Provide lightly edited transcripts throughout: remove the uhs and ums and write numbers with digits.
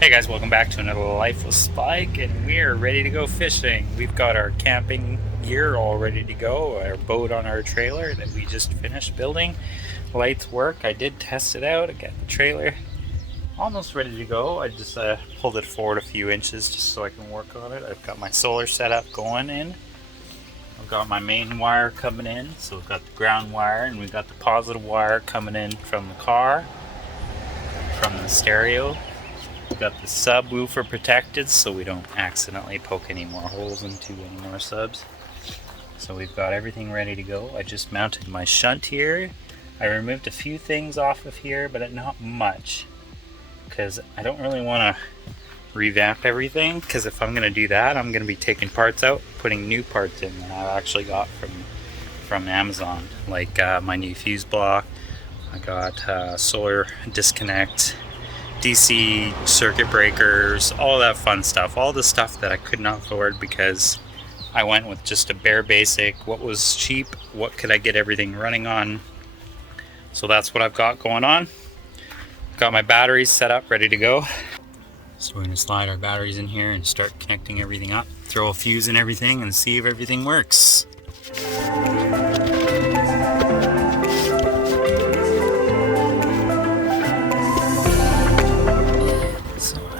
Hey guys, welcome back to another Life with Spike, and we're ready to go fishing. We've got our camping gear all ready to go, our boat on our trailer that we just finished building. Lights work. I did test it out. I got the trailer almost ready to go. I just pulled it forward a few inches just so I can work on it. I've got my solar setup going in. I've got my main wire coming in, so we've got the ground wire and we've got the positive wire coming in from the car, from the stereo. We've got the subwoofer protected so we don't accidentally poke any more holes into any more subs. So we've got everything ready to go. I just mounted my shunt here. I removed a few things off of here, but not much, because I don't really want to revamp everything, because if I'm going to do that, I'm going to be taking parts out, putting new parts in that I actually got from Amazon, like my new fuse block. I got solar disconnect, DC circuit breakers, all that fun stuff, all the stuff that I could not afford because I went with just a bare basic, what was cheap, what could I get everything running on. So that's what I've got going on. Got my batteries set up, ready to go. So we're going to slide our batteries in here and start connecting everything up, throw a fuse in everything and see if everything works.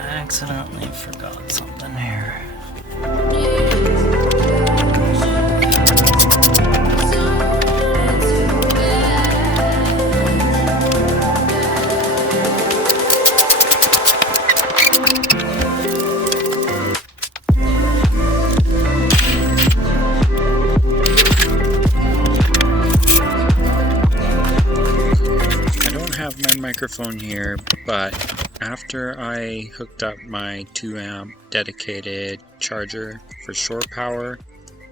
Accidentally forgot something here. I don't have my microphone here, but after I hooked up my 2 amp dedicated charger for shore power,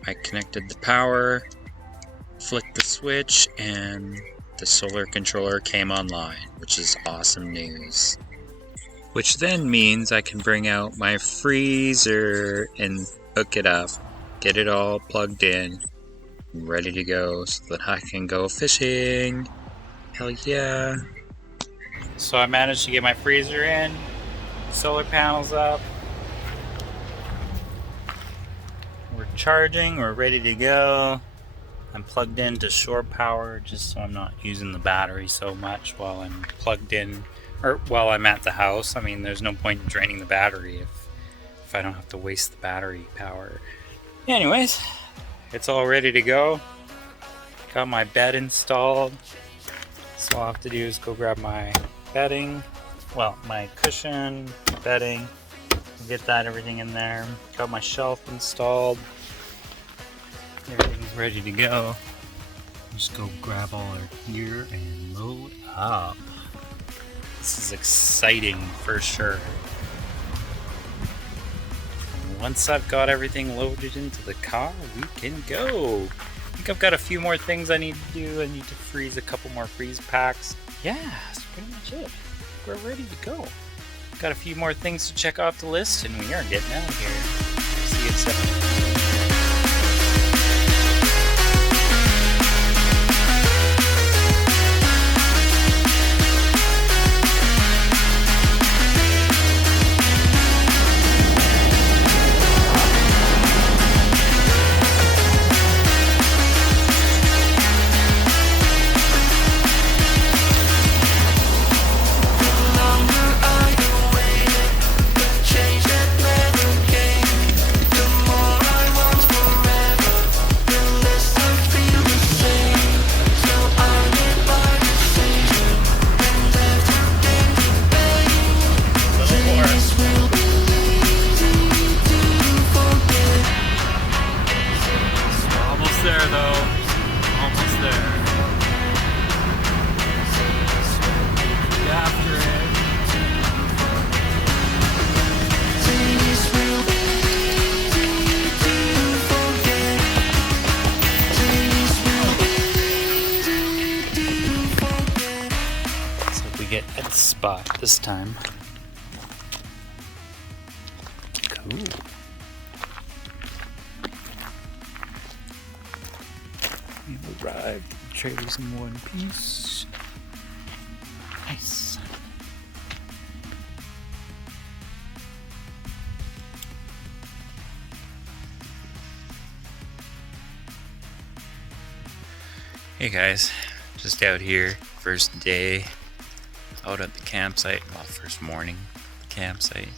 I connected the power, flicked the switch, and the solar controller came online, which is awesome news. Which then means I can bring out my freezer and hook it up, get it all plugged in, ready to go so that I can go fishing. Hell yeah. So I managed to get my freezer in, solar panels up. We're charging, we're ready to go. I'm plugged into shore power just so I'm not using the battery so much while I'm plugged in, or while I'm at the house. I mean, there's no point in draining the battery if I don't have to waste the battery power. Anyways, it's all ready to go. Got my bed installed. So all I have to do is go grab my bedding, well, my cushion, bedding, get that everything in there. Got my shelf installed. Everything's ready to go. Just go grab all our gear and load up. This is exciting for sure. And once I've got everything loaded into the car, we can go. I think I've got a few more things I need to do. I need to freeze a couple more freeze packs. Yeah, that's pretty much it. We're ready to go. Got a few more things to check off the list, and we are getting out of here. See you soon. Get at the spot this time. Cool. We've arrived. The trailer's in one piece. Nice. Hey guys, just out here, first day out at the campsite, well, first morning at the campsite.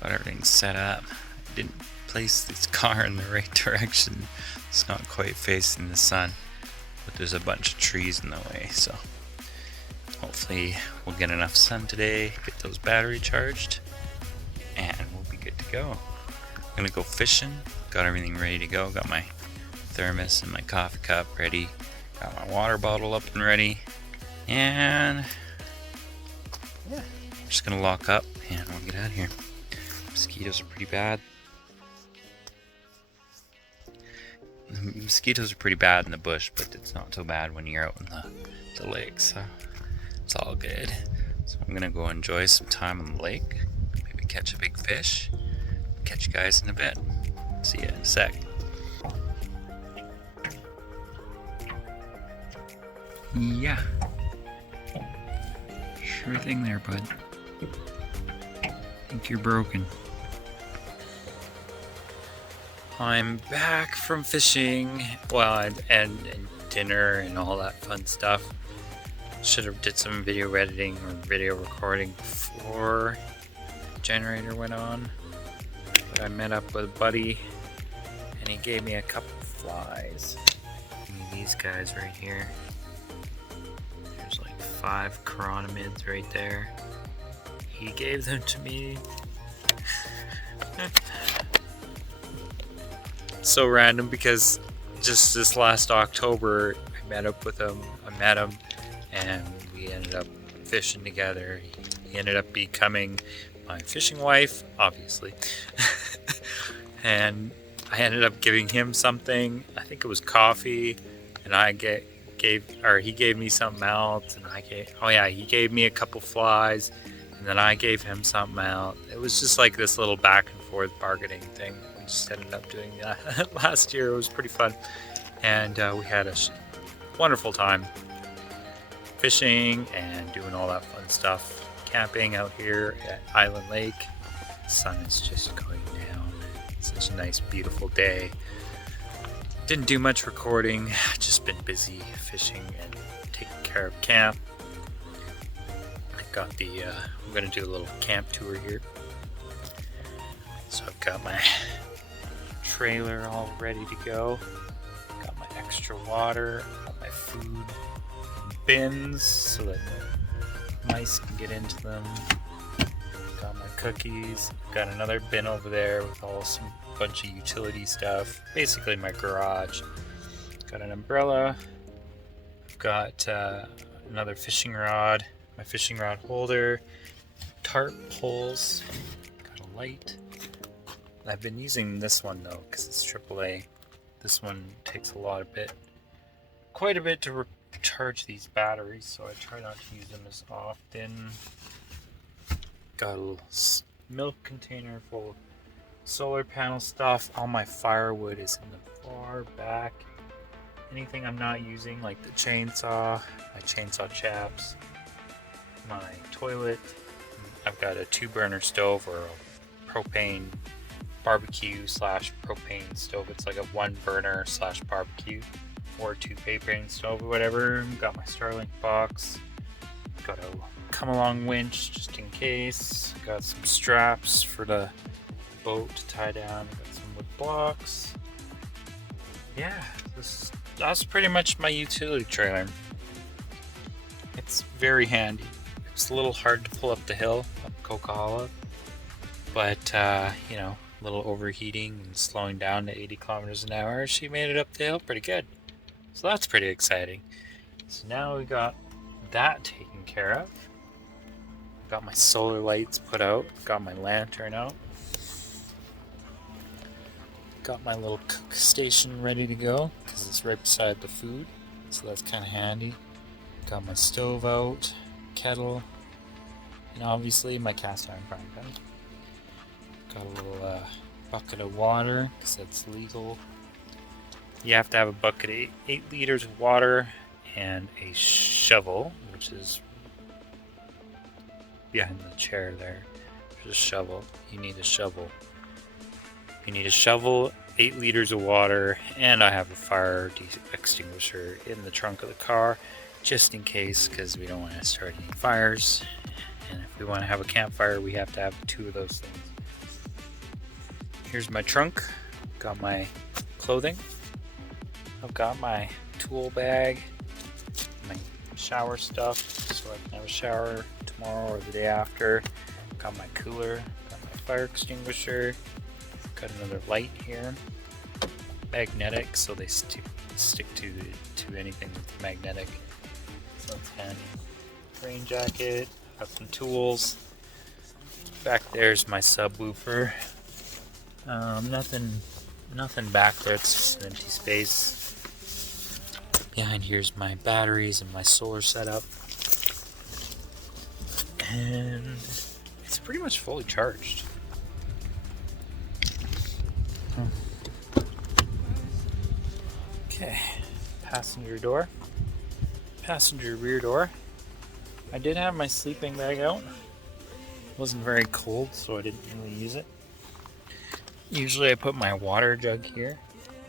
Got everything set up. I didn't place this car in the right direction. It's not quite facing the sun, but there's a bunch of trees in the way, so hopefully we'll get enough sun today, get those battery charged, and we'll be good to go. I'm gonna go fishing, got everything ready to go, got my thermos and my coffee cup ready. Got my water bottle up and ready, and yeah, I'm just gonna lock up and we'll get out of here. Mosquitoes are pretty bad. The mosquitoes are pretty bad in the bush, but it's not so bad when you're out in the lake, so it's all good. So I'm gonna go enjoy some time on the lake, maybe catch a big fish. Catch you guys in a bit. See ya in a sec. Yeah. Sure thing there, bud. Think you're broken. I'm back from fishing. Well, and dinner and all that fun stuff. Should have did some video editing or video recording before the generator went on. But I met up with a buddy and he gave me a couple of flies. These guys right here. 5 chironomids right there. He gave them to me. So random because just this last October I met up with him. I met him and we ended up fishing together. He ended up becoming my fishing wife, obviously. And I ended up giving him something. I think it was coffee, and he gave me something else, and he gave me a couple flies, and then I gave him something else. It was just like this little back and forth bargaining thing. We just ended up doing that last year. It was pretty fun, and we had a wonderful time fishing and doing all that fun stuff. Camping out here at Island Lake. The sun is just going down. It's such a nice, beautiful day. Didn't do much recording, just been busy fishing and taking care of camp. I got I'm gonna do a little camp tour here. So I've got my trailer all ready to go. Got my extra water, got my food bins so that no mice can get into them. Got my cookies. Got another bin over there with bunch of utility stuff. Basically my garage. Got an umbrella. I've got another fishing rod. My fishing rod holder. Tarp poles. Got a light. I've been using this one though because it's AAA. This one takes quite a bit to recharge these batteries, so I try not to use them as often. Got a little milk container full of solar panel stuff. All my firewood is in the far back. Anything I'm not using, like the chainsaw, my chainsaw chaps, my toilet. I've got a 2-burner stove or a propane barbecue / propane stove. It's like a 1-burner / barbecue or 2 propane stove or whatever. Got my Starlink box. Got a come along winch just in case. Got some straps for the boat to tie down. Got some wood blocks. Yeah, that's pretty much my utility trailer. It's very handy. It's a little hard to pull up the hill up Coquihalla, but a little overheating and slowing down to 80 kilometers an hour, she made it up the hill pretty good. So that's pretty exciting. So now we got that taken care of. Got my solar lights put out. Got my lantern out. Got my little cook station ready to go because it's right beside the food. So that's kind of handy. Got my stove out, kettle, and obviously my cast iron frying pan. Got a little bucket of water because that's legal. You have to have a bucket of 8 liters of water and a shovel, which is behind the chair there. There's a shovel. You need a shovel. You need a shovel, 8 liters of water, and I have a fire extinguisher in the trunk of the car just in case, because we don't want to start any fires. And if we want to have a campfire, we have to have 2 of those things. Here's my trunk. Got my clothing. I've got my tool bag, my shower stuff, so I can have a shower tomorrow or the day after. Got my cooler, got my fire extinguisher, got another light here. Magnetic, so they stick to anything that's magnetic. So that's handy. Rain jacket, have some tools. Back there's my subwoofer. Nothing back there, it's just an empty space. Behind here's my batteries and my solar setup. And it's pretty much fully charged. Okay, passenger door. Passenger rear door. I did have my sleeping bag out. It wasn't very cold, so I didn't really use it. Usually I put my water jug here.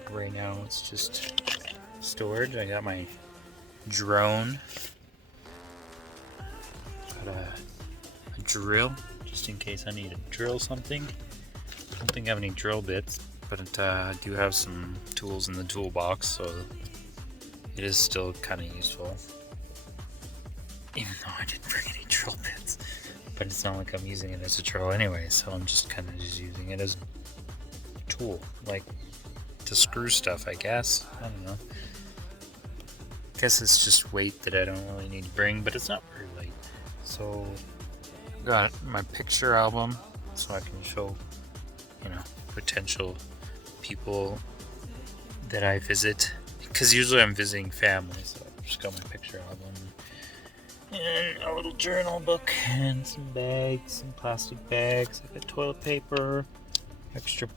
Right now it's just storage. I got my drone. Got a drill, just in case I need to drill something. I don't think I have any drill bits, but I do have some tools in the toolbox, so it is still kind of useful. Even though I didn't bring any drill bits. But it's not like I'm using it as a drill anyway, so I'm just kind of just using it as a tool, like to screw stuff, I guess. I don't know. I guess it's just weight that I don't really need to bring, but it's not very light. So I've got my picture album, so I can show, potential people that I visit. Because usually I'm visiting family, so I've just got my picture album. And a little journal book, and some bags, some plastic bags. I got toilet paper, extra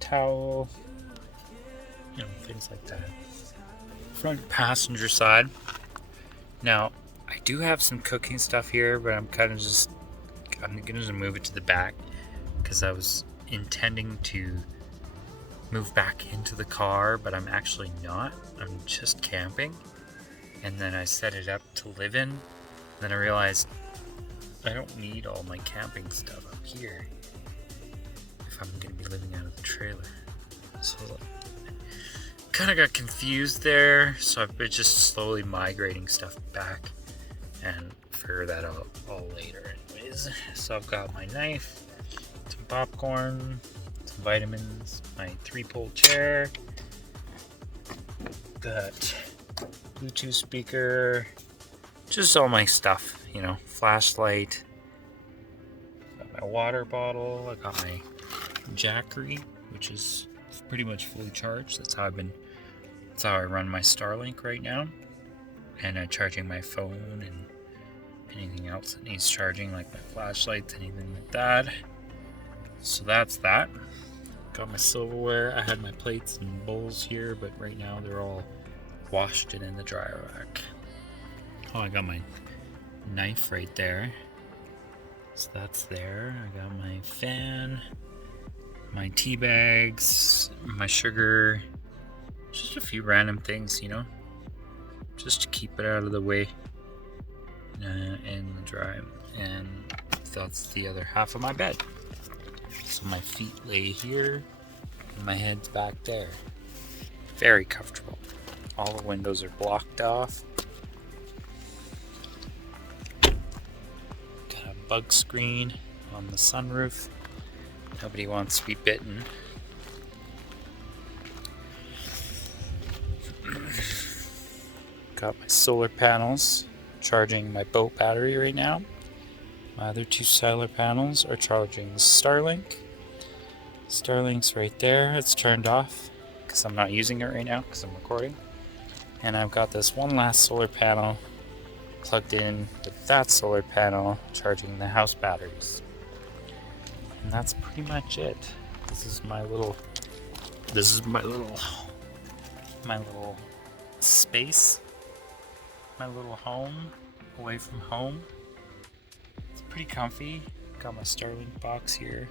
towel, things like that. Front passenger side. Now, I do have some cooking stuff here, but I'm gonna just move it to the back because I was intending to move back into the car, but I'm actually not. I'm just camping, and then I set it up to live in. Then I realized I don't need all my camping stuff up here if I'm going to be living out of the trailer. So kind of got confused there, so I've been just slowly migrating stuff back and figure that out all later anyways. So I've got my knife, some popcorn, some vitamins, my 3-pole chair, got Bluetooth speaker, just all my stuff, flashlight, got my water bottle, I got my Jackery, which is pretty much fully charged. That's how I run my Starlink right now. And I'm charging my phone and anything else that needs charging, like my flashlights, anything like that. So that's that. Got my silverware. I had my plates and bowls here, but right now they're all washed and in the dryer rack. Oh, I got my knife right there. So that's there. I got my fan, my tea bags, my sugar, just a few random things, just to keep it out of the way and dry. And that's the other half of my bed. So my feet lay here, and my head's back there. Very comfortable. All the windows are blocked off. Got a bug screen on the sunroof. Nobody wants to be bitten. Got my solar panels charging my boat battery right now. My other 2 solar panels are charging Starlink. Starlink's right there. It's turned off because I'm not using it right now because I'm recording. And I've got this one last solar panel plugged in with that solar panel charging the house batteries. And that's pretty much it. This is my little space, my little home away from home. It's pretty comfy. Got my Starlink box here.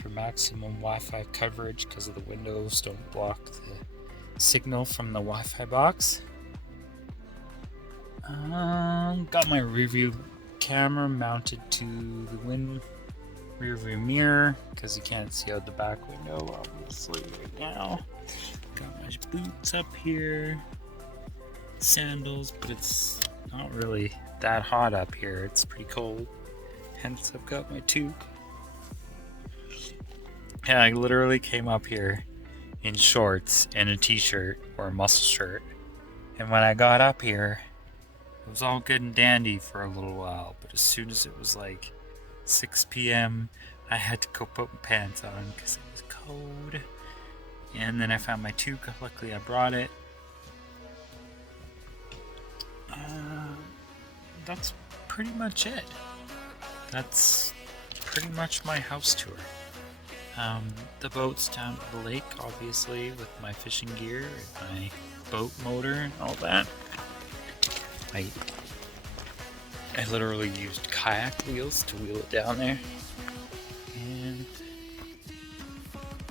for maximum Wi-Fi coverage because of the windows don't block the signal from the Wi-Fi box. Got my review camera mounted to the rear view mirror because you can't see out the back window obviously right now. Got my boots up here, sandals, but it's not really that hot up here. It's pretty cold, hence I've got my toque. Yeah, I literally came up here in shorts and a t-shirt or a muscle shirt, and when I got up here it was all good and dandy for a little while, but as soon as it was like 6 p.m. I had to go put my pants on because it was cold. And then I found my toque. Luckily I brought it. That's pretty much it. That's pretty much my house tour. The boat's down at the lake, obviously, with my fishing gear and my boat motor and all that. I literally used kayak wheels to wheel it down there. And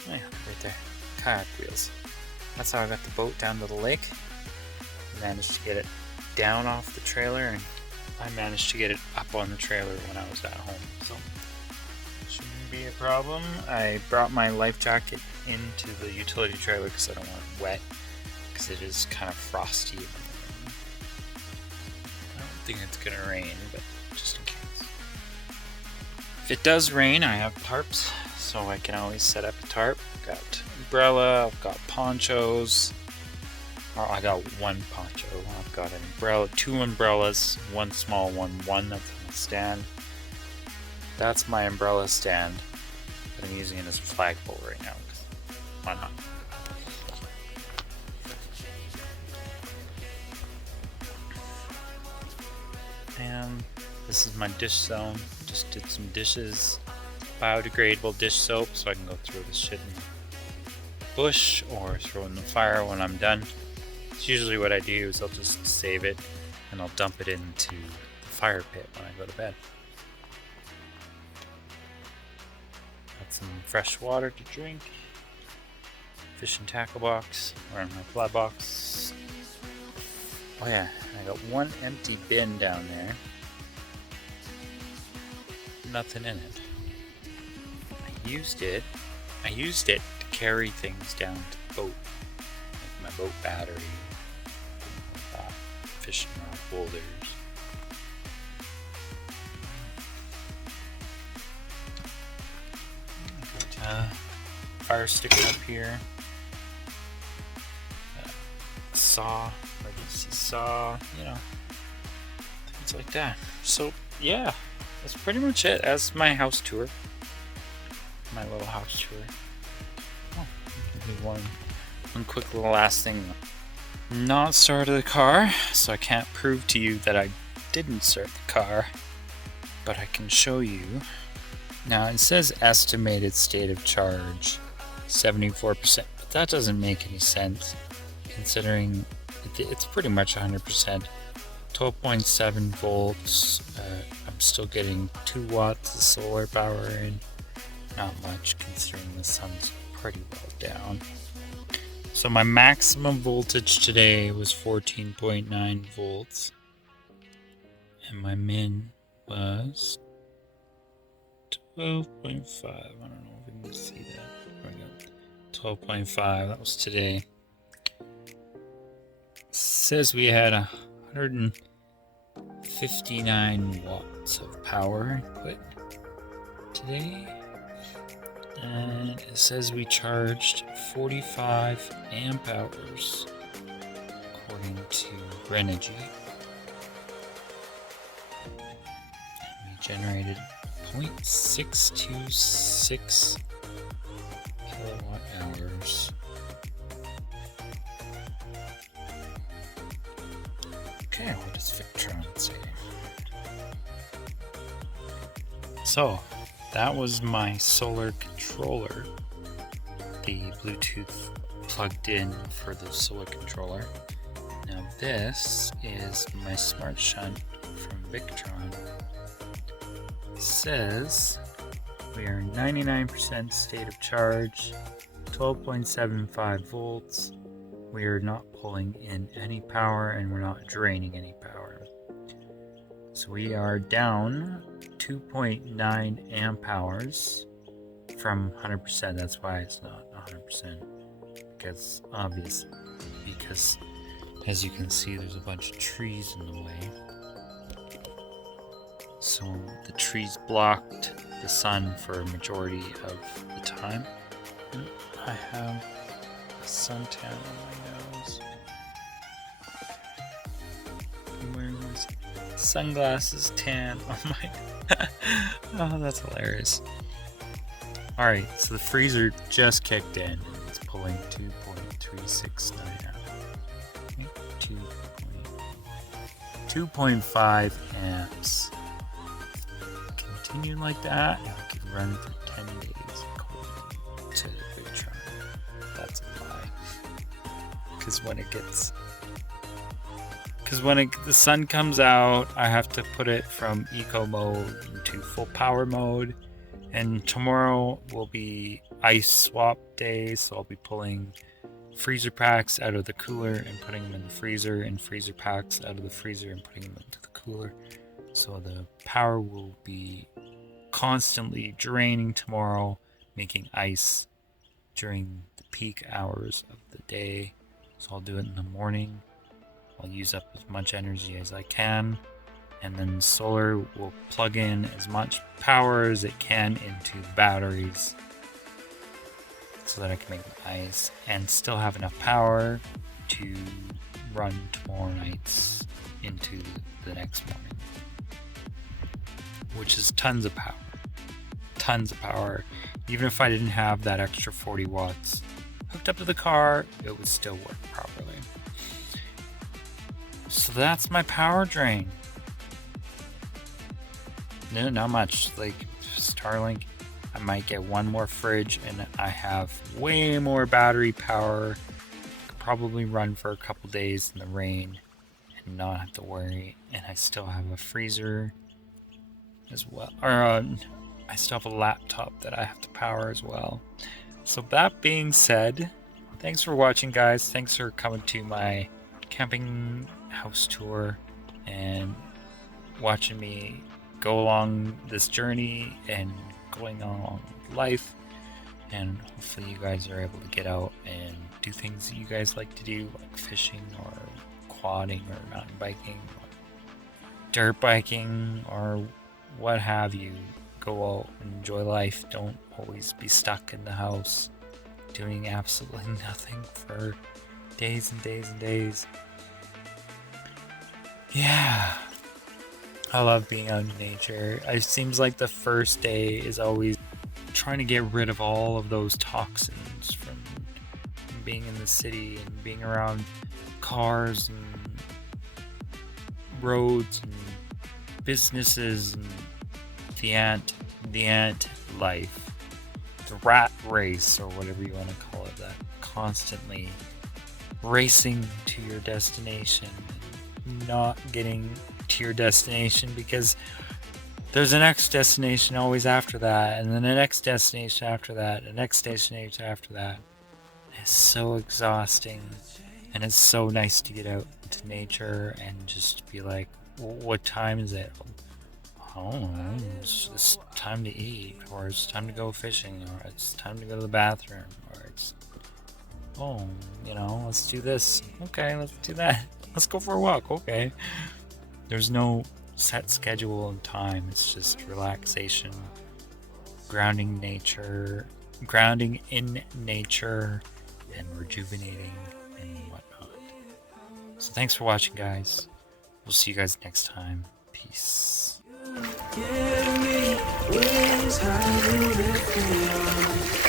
yeah, right there, kayak wheels. That's how I got the boat down to the lake. I managed to get it down off the trailer, and I managed to get it up on the trailer when I was at home. So shouldn't be a problem. I brought my life jacket into the utility trailer because I don't want it wet, because it is kind of frosty. I don't think it's gonna rain, but just in case. If it does rain, I have tarps, so I can always set up a tarp. I've got umbrella, I've got ponchos. Or I got one poncho. I've got an umbrella, 2 umbrellas, one small one that's on the stand. That's my umbrella stand, but I'm using it as a flagpole right now. Why not? And this is my dish zone. Just did some dishes, biodegradable dish soap, so I can go throw this shit in the bush or throw in the fire when I'm done. It's usually what I do is I'll just save it and I'll dump it into the fire pit when I go to bed. Got some fresh water to drink. Fishing tackle box, or my fly box. Oh yeah, I got one empty bin down there. Nothing in it. I used it to carry things down to the boat. Like my boat battery, fishing rod holders. Got fire stick up here. Saw, emergency saw, things like that. So yeah, that's pretty much it. That's my house tour. My little house tour. Oh, one quick little last thing. Not started the car, so I can't prove to you that I didn't start the car, but I can show you. Now it says estimated state of charge 74%, but that doesn't make any sense considering it's pretty much 100%. 12.7 volts. I'm still getting 2 watts of solar power in. Not much considering the sun's pretty well down. So my maximum voltage today was 14.9 volts. And my min was 12.5. I don't know if we can see that. There we go. 12.5. That was today. It says we had 159 watts of power input today. And it says we charged 45 amp hours according to Grenergy. We generated 0.626 kilowatt hours. Okay, what does Victron say? So, that was my solar controller, the Bluetooth plugged in for the solar controller. Now this is my smart shunt from Victron. It says We are 99% state of charge, 12.75 volts. We are not pulling in any power and we're not draining any power. So we are down 2.9 amp hours from 100%. That's why it's not 100%. Because as you can see, there's a bunch of trees in the way. So the trees blocked the sun for a majority of the time. And I have a suntan on my nose. I'm wearing my sunglasses tan on my... Oh, that's hilarious. Alright, so the freezer just kicked in. It's pulling 2.369 amp. 2.5 amps. Continue like that, and I can run for 10 days according to the Preperation. That's a lie. Because when the sun comes out, I have to put it from eco mode into full power mode. And tomorrow will be ice swap day, so I'll be pulling freezer packs out of the cooler and putting them in the freezer, and freezer packs out of the freezer and putting them into the cooler. So the power will be constantly draining tomorrow, making ice during the peak hours of the day. So I'll do it in the morning. I'll use up as much energy as I can, and then solar will plug in as much power as it can into the batteries so that I can make the ice and still have enough power to run tomorrow nights into the next morning, which is tons of power. Tons of power. Even if I didn't have that extra 40 watts hooked up to the car, it would still work properly. So that's my power drain. No, not much. Like Starlink, I might get one more fridge and I have way more battery power. Could probably run for a couple days in the rain and not have to worry. And I still have a freezer as well. Or I still have a laptop that I have to power as well. So that being said, thanks for watching, guys. Thanks for coming to my camping house tour and watching me go along this journey and going along life, and hopefully you guys are able to get out and do things that you guys like to do, like fishing or quadding or mountain biking or dirt biking or what have you. Go out and enjoy life. Don't always be stuck in the house doing absolutely nothing for days and days and days. Yeah, I love being out in nature. It seems like the first day is always trying to get rid of all of those toxins from being in the city and being around cars and roads and businesses and the ant life, the rat race, or whatever you want to call it, that constantly racing to your destination and not getting to your destination because there's a next destination always after that, and then the next destination after that, the next destination after that. It's so exhausting, and it's so nice to get out into nature and just be like, what time is it? Oh, it's time to eat, or it's time to go fishing, or it's time to go to the bathroom, or it's, let's do this. Okay, let's do that. Let's go for a walk. Okay. There's no set schedule and time. It's just relaxation, grounding in nature, and rejuvenating and whatnot. So thanks for watching, guys. We'll see you guys next time. Peace. Give me wings, how you lift me up.